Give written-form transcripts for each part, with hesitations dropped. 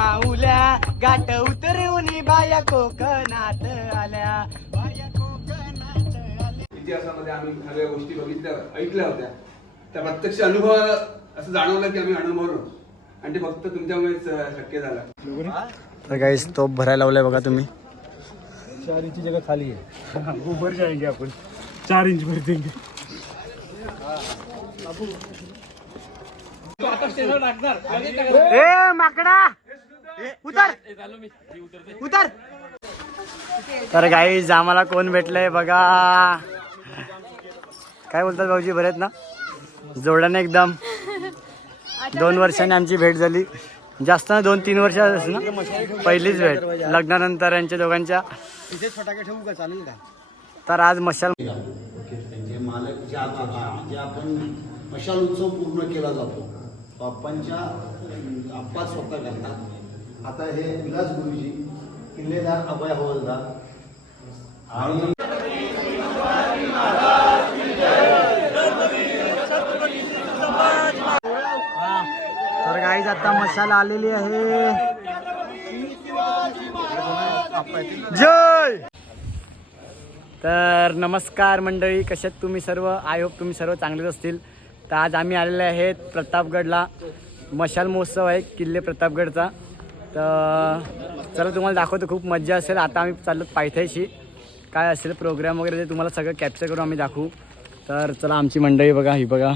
माऊल्या गाठ उतरवून बाया कोकणात आल्या. इतिहासामध्ये आम्ही सगळ्या गोष्टी बघितल्या ऐकल्या होत्या त्या प्रत्यक्ष अनुभवाला असं जाणवलं की आम्ही अनुभवलो आणि ते फक्त तुमच्यामुळेच शक्य झालं. तर गाइस तोप भरायला लावलाय बघा तुम्ही. 4 इंच जगह खाली है ऊपर जाएंगे अपन 4 इंच भर देंगे. ए माकडा उतर उतर. तर गाईज आम्हाला कोण भेटलंय बघा. काय बोलतात भाऊजी बरेत ना. जोड्याने एकदम 2 वर्षांनी आमची भेट झाली. जास्त ना 2-3 वर्ष ना पहिलीच भेट लग्नानंतर यांच्या दोघांच्या. फटाके ठेवू का चालेल का. तर आज मशाल त्यांचे मालक जे आपण मशाल उत्सव पूर्ण केला जातो तो आप्पा स्वतः करतात. आता हे विलास गुरुजी किल्लेदार अभय हवालदार आणि तर गाईज आता मशाल आलेली आहे. जय. तर नमस्कार मंडळी, कशात तुम्ही सर्व. आय होप तुम्ही सर्व चांगलेच असतील. तर आज आम्ही आलेले आहेत प्रतापगडला. मशाल महोत्सव आहे किल्ले प्रतापगडचा. तर चला तुम्हाला दाखवतो, खूप मजा असेल. आता आम्ही चाललो पायथ्याशी. काय असेल प्रोग्राम वगैरे ते तुम्हाला सगळं कॅप्चर करून आम्ही दाखवू. तर चला आमची मंडळी बघा, ही बघा,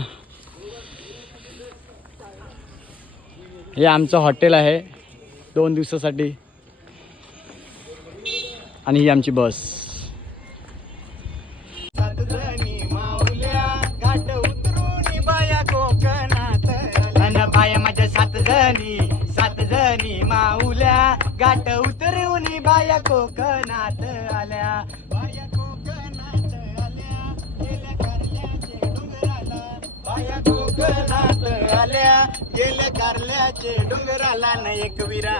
हे आमचं हॉटेल आहे 2 दिवसासाठी आणि ही आमची बस. बाया माझ्या 7 जणी माऊल्या गाठ उतरवून बाया कोकणात आल्या. बाया कोकणात आल्या गेल्या कारल्याचे डोंगराला. बाया कोकणात आल्या गेल्या कारल्याचे डोंगराला. न एक विरा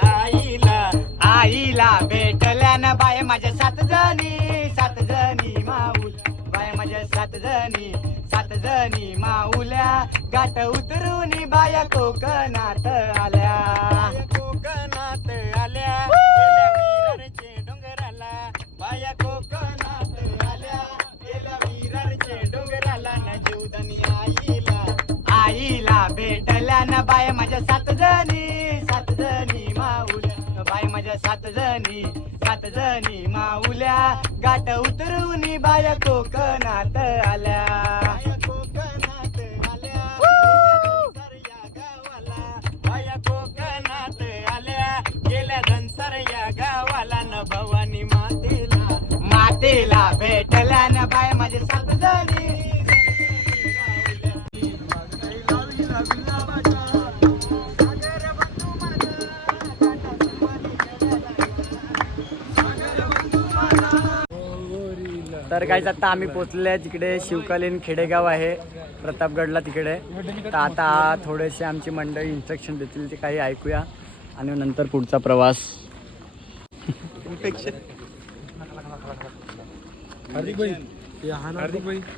आईला भेटल्या ना. बाया माझ्या 7 जणी माऊल. बाया माझ्या 7 जणी माऊल्या गाठ उतरून बाया कोकणात आल्या. कोकणात आल्या गेल्या विरारचे डोंगराला. बाया कोकणात आल्या गेल्या विरारचे डोंगराला. न जीवदानी आईला भेटल्या ना. बाया माझ्या 7 जणी माऊल्या. बाया माझ्या 7 जणी माऊल्या गाठ उतरून बाया कोकणात आल्या. कोकणात आल्या या गावाला. बाया कोकणात आल्या गेल्या धनसर या गावाला. न भवानी मातेला भेटल्या ना. बाया माझ्या 7 जणी. तर काहीच आता आम्ही पोचले आहे तिकडे. शिवकालीन खेडेगाव आहे प्रतापगडला तिकडे. तर आता थोडेसे आमची मंडळी इन्स्ट्रक्शन देतील ते काही ऐकूया आणि नंतर पुढचा प्रवास.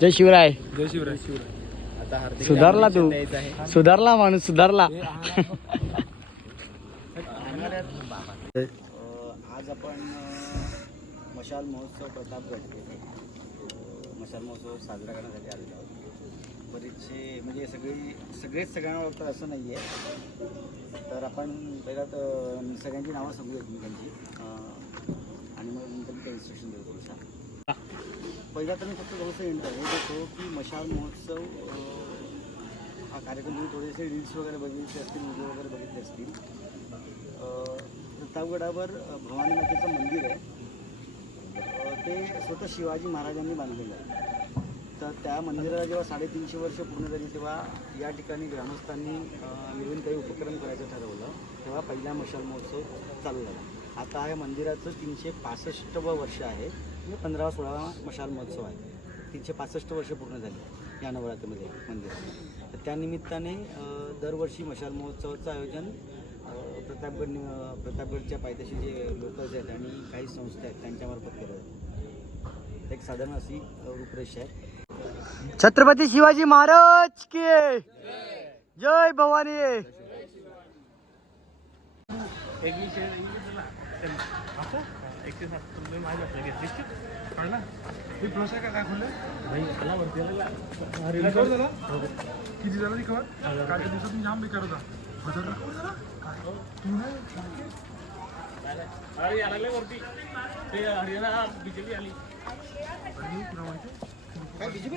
जय शिवराय. जय शिवराय. सुधारला तू, सुधारला माणूस सुधारला. आज आपण मशाल महोत्सव प्रतापगड मशाल महोत्सव साजरा करण्यासाठी आलेलो आहोत. बरेचसे म्हणजे सगळेच सगळ्यांना ओळखतात असं नाही आहे. तर आपण पहिला तर सगळ्यांची नावं सांगू एकमेकांची आणि मग नंतर मी इन्स्ट्रक्शन देतो थोडंसं. पहिला तर मी फक्त थोडंसं इंटरव्ह्यू देतो की मशाल महोत्सव हा कार्यक्रम तुम्ही थोडेसे रील्स वगैरे बघितले असतील, व्हिडिओ वगैरे बघितले असतील. प्रतापगडावर भवानी मातेचं मंदिर आहे. ते स्वतः शिवाजी महाराजांनी बांधलेलं आहे. तर त्या मंदिराला जेव्हा 350 वर्ष पूर्ण झाली तेव्हा या ठिकाणी ग्रामस्थांनी नवीन काही उपक्रम करायचं ठरवलं. तेव्हा पहिला मशाल महोत्सव चालू झाला. आता या मंदिराचं 365वं वर्ष आहे. म्हणजे 15वा-16वा मशाल महोत्सव आहे. 365 वर्ष पूर्ण झाली या नवरात्रीमध्ये मंदिरात. तर त्यानिमित्ताने दरवर्षी मशाल महोत्सवाचं आयोजन प्रतापगडच्या पायथ्याशी जे लोकल्स आहेत आणि काही संस्था आहेत त्यांच्यामार्फत केलं जातं. एक साधारण अशी रूपरेषा आहे. छत्रपती शिवाजी महाराज की जय भवानी. किती झाला रिकवर कालच्या दिवसातून जाम बेकार होता 1000 रिकवर झाला तू नाही काय बीजेपी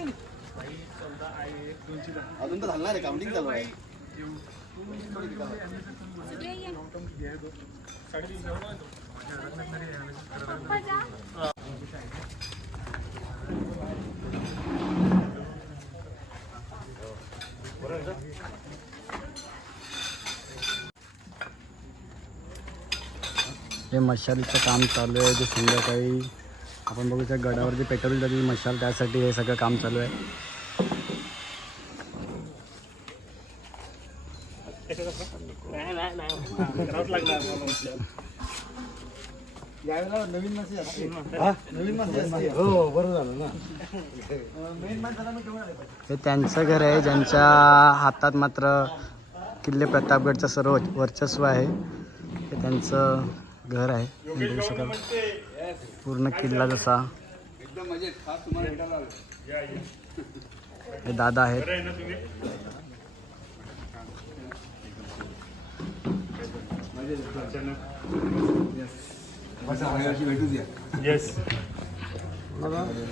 अजून तर झालं रे काउंटिंग चालू आहे हे मशालीचं काम चालू आहे. जे संध्याकाळी आपण बघू शकतो गडावर जे पेट्रोल जाते मशाल त्यासाठी हे सगळं काम चालू आहे. यावेळेला नवीन माणसं जास्त नवीन माणसं जास्त हो बरं झालं ना मेन माणसाला मग तेवढं आलं पाहिजे. हे त्यांचं घर आहे ज्यांच्या हातात मात्र किल्ले प्रतापगडचं सर्व वर्चस्व आहे. हे त्यांचं घर आहे. तुम्ही बघू शकाल पूर्ण किल्ला जसा. एकदम मजेत खास तुम्हाला भेटायला आलो. हे दादा आहेत. भेटूच या. येस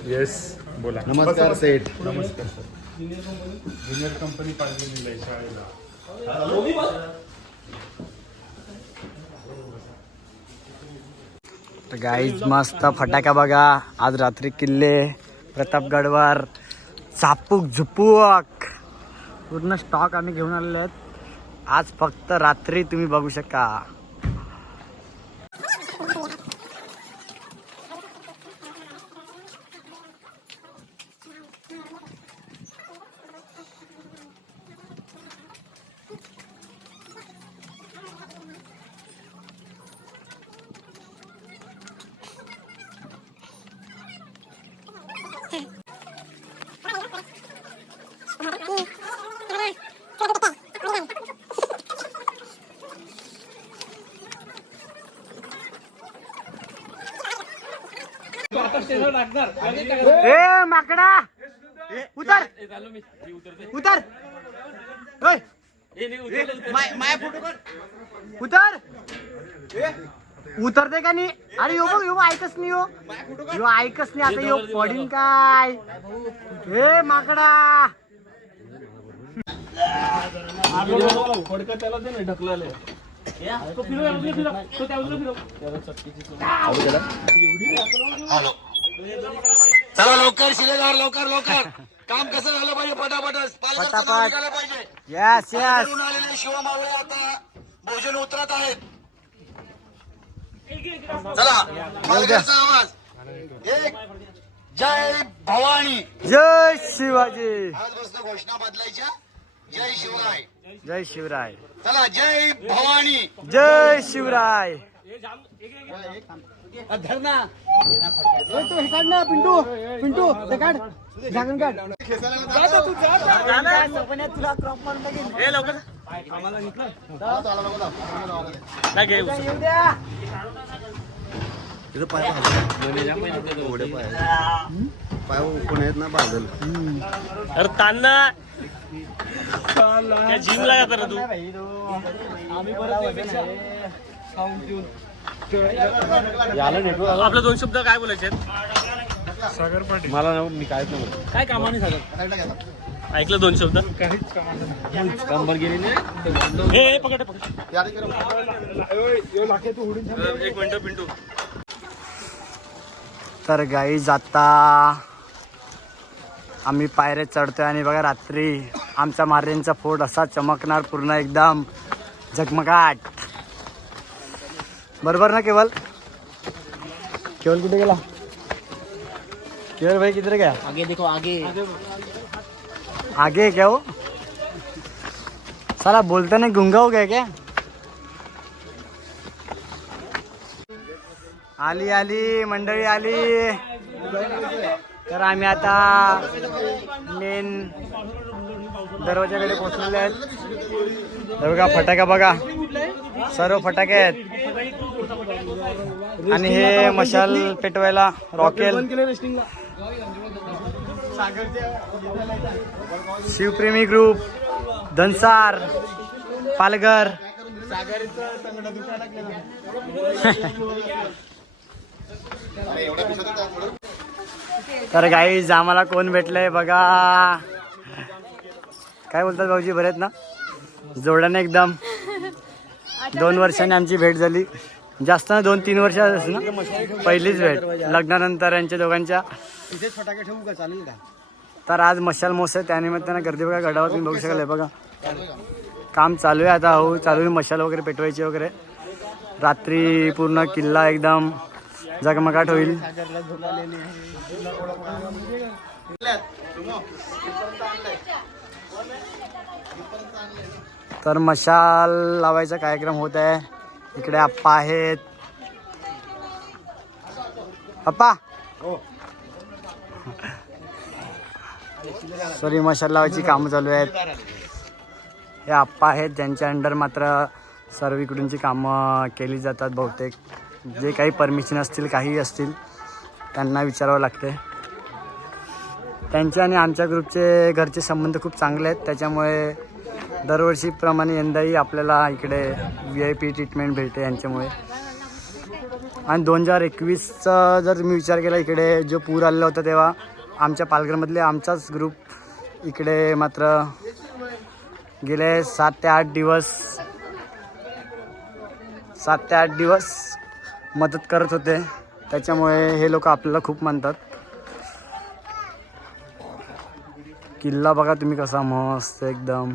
येस बोला नमस्कार सेठ नमस्कार सर ज्युनियर कंपनी पाहिजे शाळेला तर गाईज मस्त फटाका बघा. आज रात्री किल्ले प्रतापगडवर चापूक झुपूक पूर्ण स्टॉक आम्ही घेऊन आलेले आहेत. आज फक्त रात्री तुम्ही बघू शका. ए माकडा उतर उतर ओय. उतर उतरते का नाही. अरे यो बघ यो ऐकच नाही हो यो ऐकच नाही. आता यो पडीन काय ए माकडा. त्याला दे ना ढकलाले चला लवकर शिलेदार लवकर लवकर काम कसं झालं पाहिजे पटापट पटापट. पाहिजे. यस यस करून आलेले शिवमावळे आता भोजन उतरत आहेत. चला पालघरचा आवाज एक जय भवानी. जय शिवाजी. आजपासून घोषणा बदलायच्या जय शिवराय. जय शिवराय. चला जय भवानी. जय शिवराय. पिंटू पिंटू ते काढ झाकण काढ. तुला क्रॉप मारून टाकेल. येऊ द्या. पाय कोण आहेत ना बाजल अरे तान्ना जिमला जाता ना तू आम्ही आपले दोन शब्द काय बोलायचे सागर पाटील मला ना मी काय काय कामाने सागर ऐकलं दोन शब्द काहीच कामावर गेले नाही. पकड एक मिनिट पिंटू. तर गाईज आता आम्ही पायऱ्या चढतोय आणि बघा रात्री आमच्या मार्यांचा फोड असा चमकणार पूर्ण एकदम झगमगाट. बरोबर ना केवल. केवल कुठे गेला. केवल भाई किधर गया. आगे देखो आगे आगे क्या हो साला बोलता नहीं गुंगा हो गया क्या. आली आली मंडळी आली. तर आम्ही आता मेन दरवाजाकडे पोहोचलेले आहेत. तर बघा फटाका बघा सर्व फटाके आहेत आणि हे मशाल पेटवायला रॉकेल शिवप्रेमी ग्रुप धनसार पालघर. तर गाईज आम्हाला कोण भेटलंय बघा. काय बोलतात भाऊजी, बरे आहेत ना? जोडाने एकदम 2 वर्षांनी आमची भेट झाली. जास्त ना 2-3 वर्ष ना पहिलीच भेट लग्नानंतर यांच्या दोघांच्या. तिथेच फटाके ठेवू का, चालेल का? तर आज मशाल महोत्सव त्यानिमित्तानं गर्दी बघा गडावर तुम्ही बघू शकाल. बघा काम चालू आहे आता, हो चालू आहे. मशाल वगैरे पेटवायची वगैरे. रात्री पूर्ण किल्ला एकदम जगमगाट होईल. तर मशाल लावायचा कार्यक्रम होत आहे. इकडे आप्पा आहेत. आप्पा सॉरी, मशाल लावायची कामं चालू आहेत. हे आप्पा आहेत ज्यांच्या अंडर मात्र सर्व इकडूनची कामं केली जातात. बहुतेक जे काही परमिशन असतील, काही असतील, त्यांना विचारावं लागते. त्यांचे आणि आमच्या ग्रुपचे घरचे संबंध खूप चांगले आहेत. त्याच्यामुळे दरवर्षीप्रमाणे यंदाही आपल्याला इकडे VIP ट्रीटमेंट भेटते यांच्यामुळे. आणि 2021चा जर मी विचार केला, इकडे जो पूर आलेला होता तेव्हा आमच्या पालघरमधले आमचाच ग्रुप इकडे मात्र गेले 7 ते 8 दिवस मदत करत होते. त्याच्यामुळे हे लोक आपल्याला खूप मानतात. किल्ला बघा तुम्ही कसा मस्त एकदम.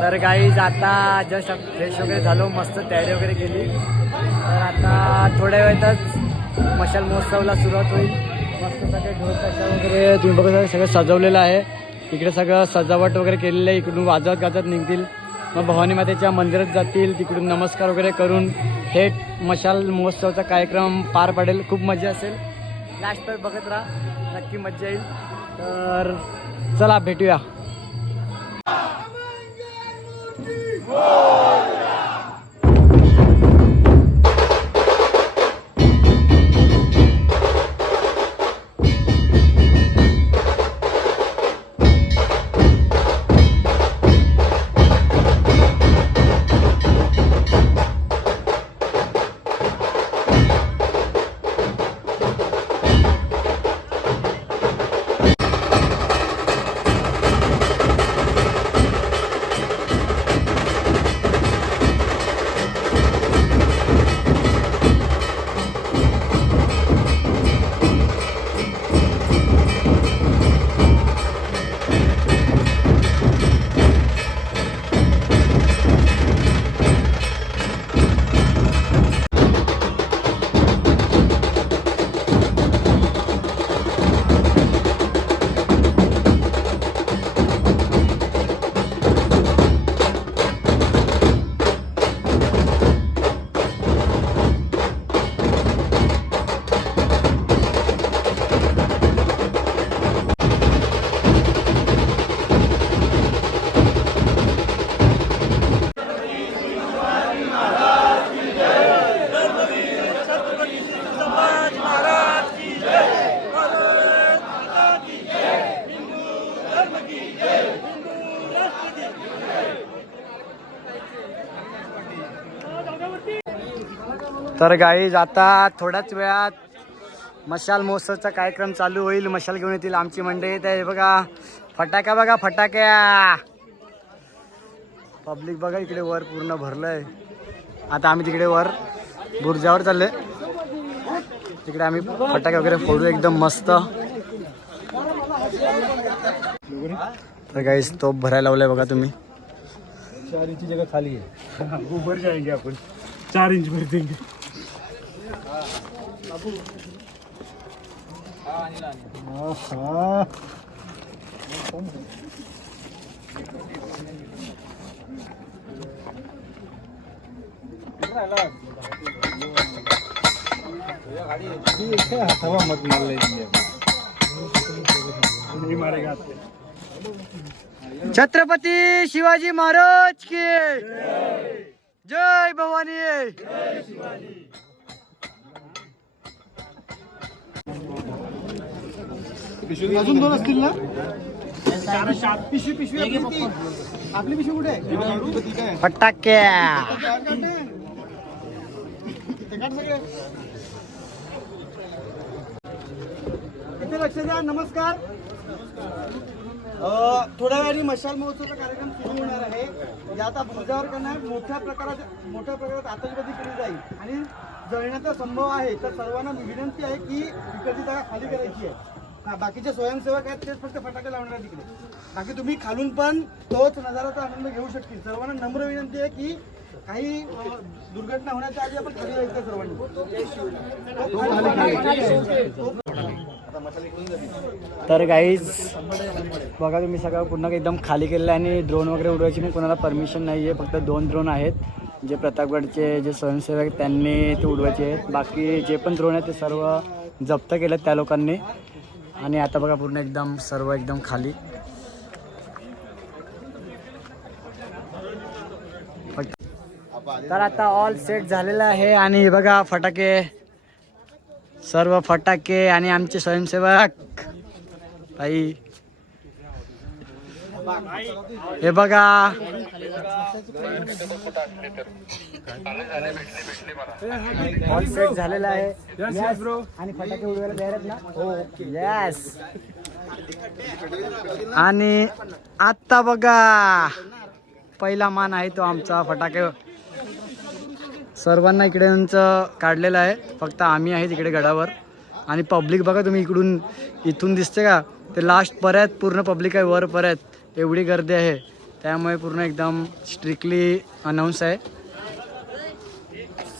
तर गाईज आता जस्ट फ्रेश वगैरे झालो, मस्त तयारी वगैरे केली. तर आता थोड्या वेळातच मशाल महोत्सवला सुरुवात होईल. मस्त सगळे ढोल ताशा वगैरे तुम्ही बघा सगळं सजवलेलं आहे. इकडे सगळं सजावट वगैरे केलेलं आहे. इकडून वाजवत गाजत निघतील, मग भवानी मातेच्या मंदिरात जातील. तिकडून नमस्कार वगैरे करून थेट मशाल महोत्सवाचा कार्यक्रम पार पडेल. खूप मजा असेल. लास्ट तर बघत राहा, नक्की मजा येईल. तर चला भेटूया. तर गाईज आता थोड्याच वेळात मशाल महोत्सवचा कार्यक्रम चालू होईल. मशाल घेऊन येतील आमची मंडळी. ते बघा फटाक्या, बघा फटाक्या. पब्लिक बघा इकडे वर पूर्ण भरलंय. आता आम्ही तिकडे वर बुर्जावर चालले. तिकडे आम्ही फटाके वगैरे फोडू एकदम मस्त. तर गाईज तोप भरायला लावलाय बघा तुम्ही. 4 इंची जगह खाली है. ऊपर जाएंगे अपन. 4 इंच भर देंगे. हवा मत मार नहीं मारेगा. छत्रपती शिवाजी महाराज की जय भवानी. अजून 2 असतील ना. पिशवी आपली पिशवी कुठे आहे. फटाक्या. इथे लक्ष द्या. नमस्कार. थोड्या वेळाने मशाल महोत्सवाचा कार्यक्रम सुरू होणार आहे. यात बुर्जावर करणार मोठ्या प्रकारात आतषबाजी केली जाईल आणि जळण्याचा संभव आहे. तर सर्वांना विनंती आहे की इकडची जागा खाली करायची आहे. बाकीचे स्वयंसेवक आहेत तेच फक्त फटाके लावणार आहेत तिकडे. बाकी तुम्ही खालून पण तोच नजाराचा आनंद घेऊ शकतील. सर्वांना नम्र विनंती आहे की काही दुर्घटना होण्याच्या आधी आपण खाली जायचं सर्वांनी. तर गाईज बघा तुम्ही सगळं पूर्ण एकदम खाली केलेलं आहे आणि ड्रोन वगैरे उडवायची पण कोणाला परमिशन नाही आहे. फक्त 2 ड्रोन आहेत जे प्रतापगडचे जे स्वयंसेवक आहेत त्यांनी ते उडवायचे आहेत. बाकी जे पण ड्रोन आहेत ते सर्व जप्त केलेत त्या लोकांनी. आणि आता बघा पूर्ण एकदम सर्व एकदम खाली. तर आता ऑल सेट झालेला आहे आणि हे बघा फटाके, सर्व फटाके आणि आमचे स्वयंसेवक भाई हे बघा. ऑल सेट झालेला आहे. Yes. आणि फटाके उडवायला तयार आहेत ना. येस. आणि आता बघा पहिला मान आहे तो आमचा. फटाके सर्वांना इकडे काढलेलं आहे. फक्त आम्ही आहे तिकडे गडावर. आणि पब्लिक बघा तुम्ही इथून दिसते का ते लास्ट परत पूर्ण पब्लिक आहे वर परत. एवढी गर्दी आहे त्यामुळे पूर्ण एकदम स्ट्रिक्टली अनाऊन्स आहे.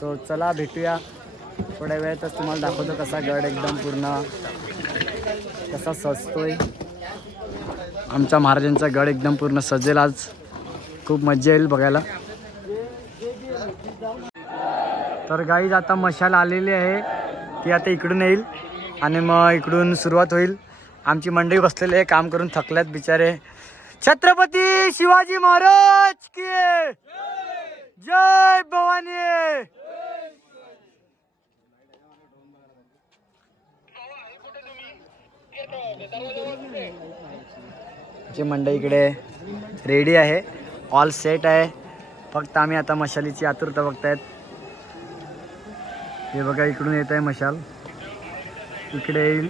सो चला भेटूया थोड्या वेळातच. तुम्हाला दाखवतो कसा गड एकदम पूर्ण कसा सजतोय. आमचा महाराजांचा गड एकदम पूर्ण सजेल. आज खूप मजा येईल बघायला. तर गाईज आता मशाल आलेली आहे ती आता इकडून येईल आणि मग इकडून सुरुवात होईल. आमची मंडळी बसलेली आहे काम करून थकल्यात बिचारे. छत्रपती शिवाजी महाराज की जय भवानी. जी मंडळी इकडे रेडी आहे. ऑल सेट आहे. फक्त आम्ही आता मशालीची आतुरता बघतायत. हे बघा इकडून येत आहे मशाल. इकडे येईल.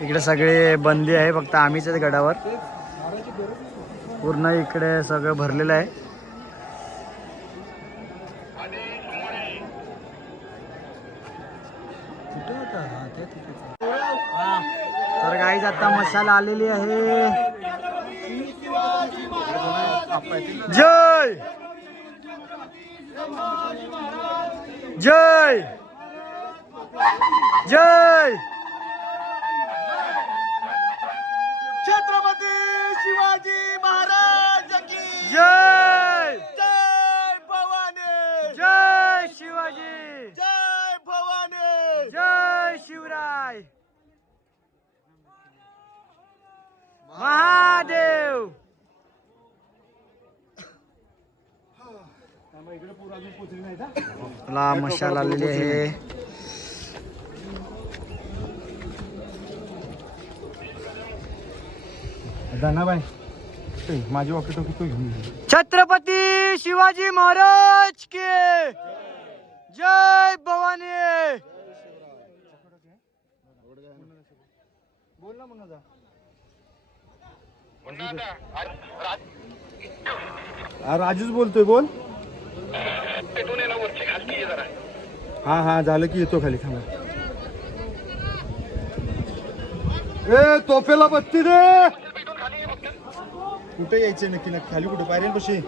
इकडे सगळे बंदी आहे फक्त आम्हीच आहे गडावर. पूर्ण इकडे सगळं भरलेलं आहे. तर गाईज आता मशाल आलेली आहे. जय जय जय छत्रपती शिवाजी महाराज की जय जय भवानी. जय शिवाजी. जय भवानी. जय शिवराय महादेव. ला मशाल आलेली आहे. दानाबाई माझी वॉकी टॉकी तो घेऊन. छत्रपती शिवाजी महाराज के जय भवानी. बोल ना म्हणून राजूच बोलतोय. बोल. हा हा झालं की येतो खाली. थांबा. ए तोफेला बत्ती दे. कुठे यायचंय नक्की नक्की? खाली कुठे? पायऱ्यांपाशी.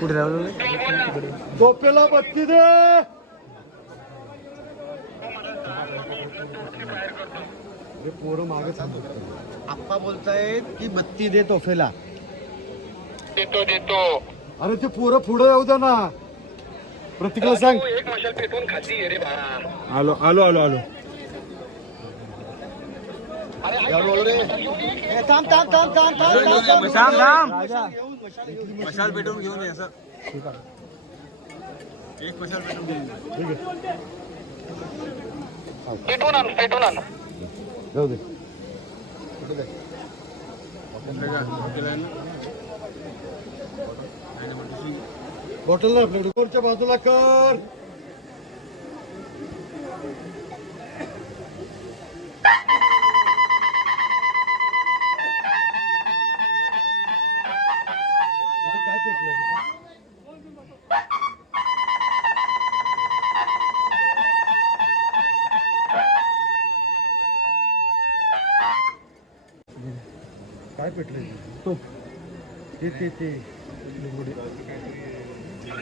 कुठे राहिलो? तोफेला बत्ती दे. पोरं मागे आप्पा बोलतायत की बत्ती दे तोफेला. देतो. अरे ते पोरं पुढे येऊ द्या ना. प्रतीकला सांग. एक मशाल पेटवून खाती रे बा. आलो आलो आलो आलो. थांब थांब थांब थांब थांब मशाल पेटवून घेऊन ये असं. एक मशाल पेटवून घेऊन पेटवून आण. जाऊ दे. बॉटल ना आपल्याकडे. कोरच्या बाजूला कर. काय पेटलं? काय पेटलंय? तो ते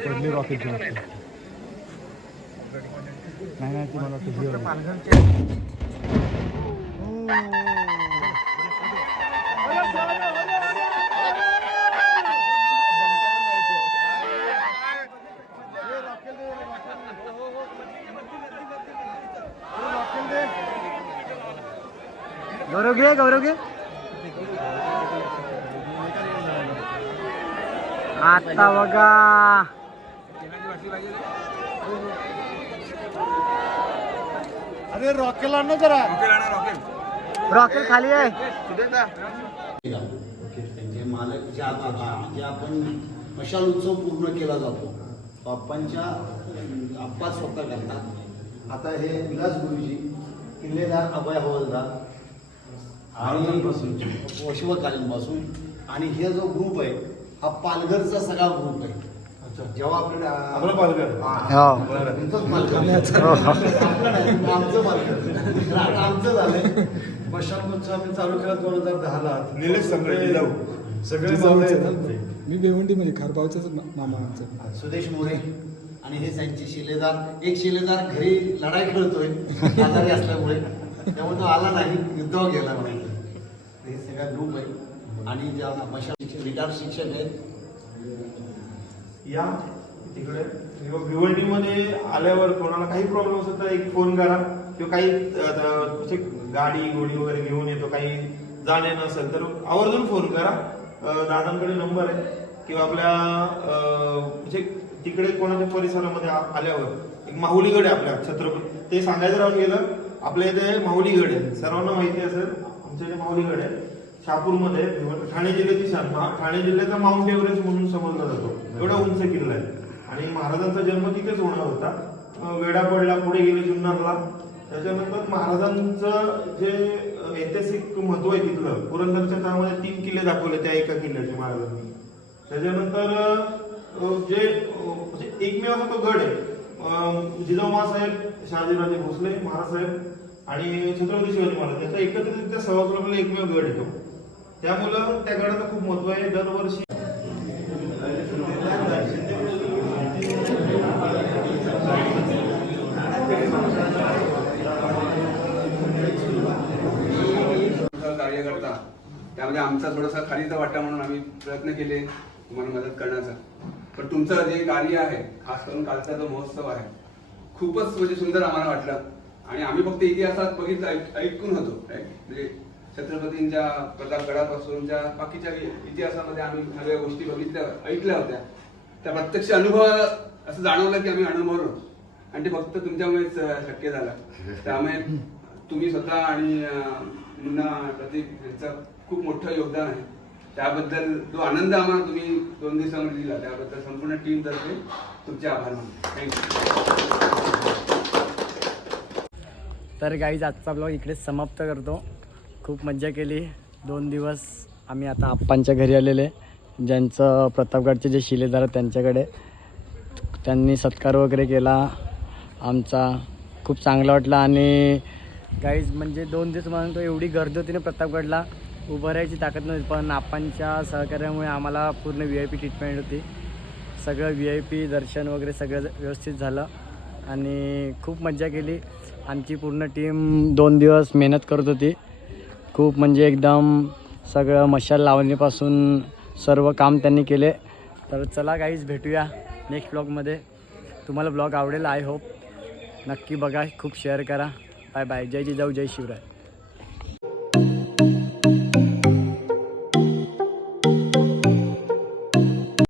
पडली रॉकेट. नाही तुम्हाला गौरव घे. आता बघा. अरे रॉकेल आण ना जरा. रॉकेल खाली आहे. त्यांचे मालक जे आपण मशाल उत्सव पूर्ण केला जातो. आप्पांच्या आप्पा स्वतः करतात. आता हे विलास गुरुजी, किल्लेदार अभय हवालदार आणि वशिवकालीनपासून. आणि हे जो ग्रुप आहे हा पालघरचा सगळा ग्रुप आहे. जेव्हा आपल्याकडे आपलं पालघर. तुमचंच पालघर. आमचं पालघर. आता आमचं झालंय. मशाल मच्छा आम्ही चालू केला 2010ला. निलेश सगळे मावळे येतात. मी भिवंडीमध्ये खारबावचाच मामा आमचा. सुदेश मोरे आणि हे त्यांचे शिलेदार. एक शिलेदार घरी लढाई खेळतोय आजारी असल्यामुळे, त्यामुळे तो आला नाही, युद्धावर गेला म्हणायचं. हे सगळा ग्रुप आहे. आणि ज्या मशाल रिटायर शिक्षक आहेत. या तिकडे भिवंडीमध्ये आल्यावर कोणाला काही प्रॉब्लेम असेल तर एक फोन करा. किंवा काही गाडी गोडी वगैरे घेऊन येतो, काही जाणे नसेल तर आवर्जून फोन करा. दादांकडे नंबर आहे. किंवा आपल्या म्हणजे तिकडे कोणाच्या परिसरामध्ये आल्यावर एक माहुलीगड आहे आपल्या छत्रपती. ते सांगायचं राहून गेलं, आपल्या इथे माहुलीगड आहे, सर्वांना माहिती असेल. आमच्या इथे माहुलीगड आहे शहापूरमध्ये. ठाणे जिल्ह्याची शान. ठाणे जिल्ह्याचा माउंट एव्हरेस्ट म्हणून समजला जातो. एवढा उंच किल्ला आहे. आणि महाराजांचा जन्म तिथेच होणार होता. वेढा पडला, पुढे गेले जुन्नरला. त्याच्यानंतर महाराजांचं जे ऐतिहासिक महत्व आहे तिथलं, पुरंदरच्या काळामध्ये 3 किल्ले दाखवले त्या एका किल्ल्याचे महाराजांनी. त्याच्यानंतर जे एकमेव असा तो गड आहे, जिजाऊ माँसाहेब, शहाजीराजे भोसले महाराजसाहेब आणि छत्रपती शिवाजी महाराज याचा एकत्रित सहवासलेला एकमेव गड येतो. त्यामुळं त्या गडाचं खूप महत्व आहे. दरवर्षी कार्यकर्ता, त्यामध्ये आमचा थोडासा खालीचा वाटा म्हणून आम्ही प्रयत्न केले तुम्हाला मदत करण्याचा. पण तुमचं जे कार्य आहे, खास करून कालचा जो महोत्सव आहे, खूपच म्हणजे सुंदर आम्हाला वाटलं. आणि आम्ही फक्त इतिहासात बघितलं, ऐकून होतो. म्हणजे छत्रपतींच्या प्रतापगडापासूनच्या बाकीच्या इतिहासामध्ये आम्ही सगळ्या गोष्टी बघितल्या, ऐकल्या होत्या. त्या प्रत्यक्ष अनुभवाला असं जाणवलं की आम्ही अनुभवलो. आणि ते फक्त तुमच्यामुळेच शक्य झालं. त्यामुळे तुम्ही स्वतः आणि मुन्ना, प्रतीक यांचं खूप मोठं योगदान आहे. त्याबद्दल जो आनंद आम्हाला तुम्ही 2 दिवसामध्ये दिला त्याबद्दल संपूर्ण टीम तर्फे तुमचे आभार मानतो. थँक्यू. तर गाईज आजचा ब्लॉग इकडेच समाप्त करतो. खूप मज्जा केली 2 दिवस. आम्ही आता आप्पांच्या घरी आलेले, ज्यांचं प्रतापगडचे जे शिलेदार आहेत त्यांच्याकडे. त्यांनी सत्कार वगैरे केला आमचा, खूप चांगला वाटला. आणि गाईज म्हणजे 2 दिवस म्हणतो एवढी गर्दी होती ना प्रतापगडला, उभं राहायची ताकद नव्हती. पण आप्पांच्या सहकार्यामुळे आम्हाला पूर्ण VIP ट्रीटमेंट होती. सगळं VIP दर्शन वगैरे सगळं व्यवस्थित झालं आणि खूप मज्जा केली. आमची पूर्ण टीम 2 दिवस मेहनत करत होती. खूप म्हणजे एकदम सगळं मशाल लावणीपासून सर्व काम त्यांनी केले. तर चला गाईज भेटूया नेक्स्ट ब्लॉगमध्ये. तुम्हाला ब्लॉग आवडेल आय होप. नक्की बघा, खूप शेअर करा. Bye bye. जय जिजाऊ, जय शिवराय.